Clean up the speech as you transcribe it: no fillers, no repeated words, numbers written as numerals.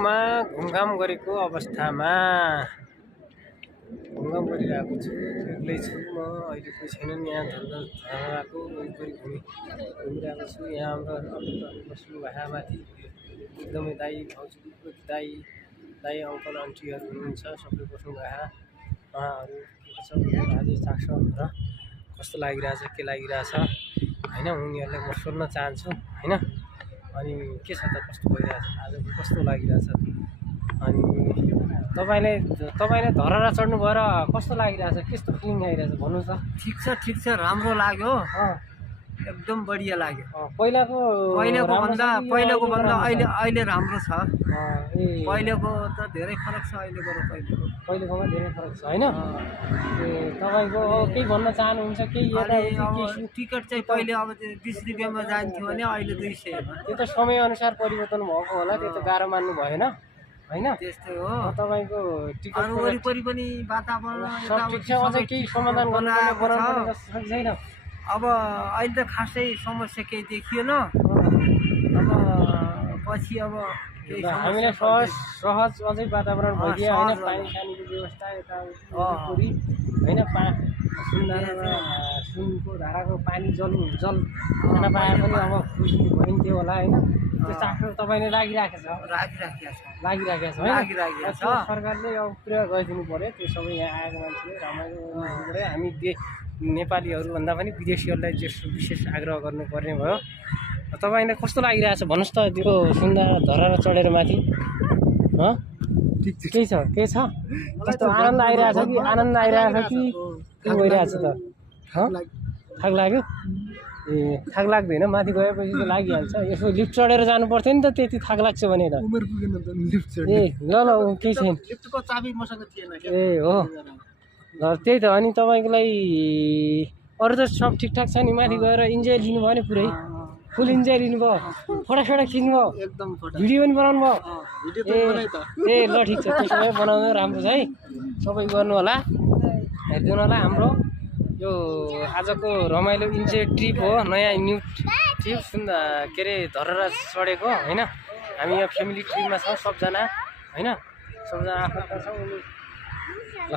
ठाउँमा घुमघाम गरेको अवस्थामा घुमघाम गरिरहेको छु। एक्लै छु म, अहिले कोही छैनन् यहाँ। धराको वरिपरि घुमिरहेको छु। यहाँ हाम्रो बस्नु भाषामाथि एकदमै दाई भाउजू दाई अङ्कल आन्टीहरू हुनुहुन्छ, सबै बस्नु भए उहाँहरू के छ आज चाख्छ र कस्तो लागिरहेछ के लागिरहेछ होइन, उनीहरूलाई म सोध्न चाहन्छु होइन। अनि के छ त, कस्तो भइरहेछ आजको, कस्तो लागिरहेछ। अनि तपाईँले धरहरा चढ्नु भएर कस्तो लागिरहेछ, कस्तो फिलिङ आइरहेछ भन्नु त। ठिक छ, राम्रो लाग्यो, एकदम बढिया लाग्यो। पहिलाको भन्दा अहिले राम्रो छ। पहिलेको त धेरै फरक छ अहिलेको र पहिलेकोमा धेरै फरक छ होइन। तपाईँको केही भन्न चाहनुहुन्छ? केही टिकट चाहिँ पहिले अब 20 रुपियाँमा जान्थ्यो भने अहिले 200मा। त्यो त समयअनुसार परिवर्तन भएको होला, त्यो त गाह्रो मान्नु भएन होइन। त्यस्तै हो। तपाईँको टिकट वरिपरि पनि वातावरण ठिक छ, अझै केही समाधान बनाउनु छैन। अब अहिले त खासै समस्या केही देखिएन। अब पछि अब हामीलाई सहज अझै वातावरण भइदियो होइन। पानी खानेको व्यवस्था यताउति होइन, सुनको धाराको पानी जल खान पाए पनि अब खुसी भइन्थ्यो होला होइन। त्यो चाख्नु तपाईँले लागिराखेको छ है। सरकारले अब पुरा गरिदिनु पऱ्यो त्यो सबै। यहाँ आएको मान्छेले रमाइलो, हामी नेपालीहरूभन्दा पनि विदेशीहरूलाई विशेष आग्रह गर्नुपर्ने भयो। तपाईँलाई कस्तो लागिरहेछ भन्नुहोस् त, त्यो सुन्दा धरहरा चढेर माथि केही छ कस्तो आनन्द आइरहेछ कि के भइरहेछ त? थाक लाग्यो? ए थाक लाग्दैन, माथि गएपछि त लागिहाल्छ। यसो लिफ्ट चढेर जानु पर्थ्यो नि त, त्यति थाक लाग्छ भने त। ए ल केही छैन। ए हो ल, त्यही त। अनि तपाईँको लागि अरू त सब ठिकठाक छ नि? माथि गएर इन्जोय लिनुभयो भने पुरै फुल इन्जोय लिनुभयो, फोटो खिच्नुभयो, भिडियो पनि बनाउनु भयो? ए ल ठिक छ, त्यसो भए बनाउनु राम्रो छ है। सबै गर्नु होला, हेरिदिनु होला। हाम्रो यो आजको रमाइलो इन्जोय ट्रिप हो, नयाँ न्यू ट्रिप के अरे धरहरा चढेको होइन। हामी यहाँ फ्यामिली ट्रिपमा छौँ सबजना होइन, सबजना आफ्नो छ। ल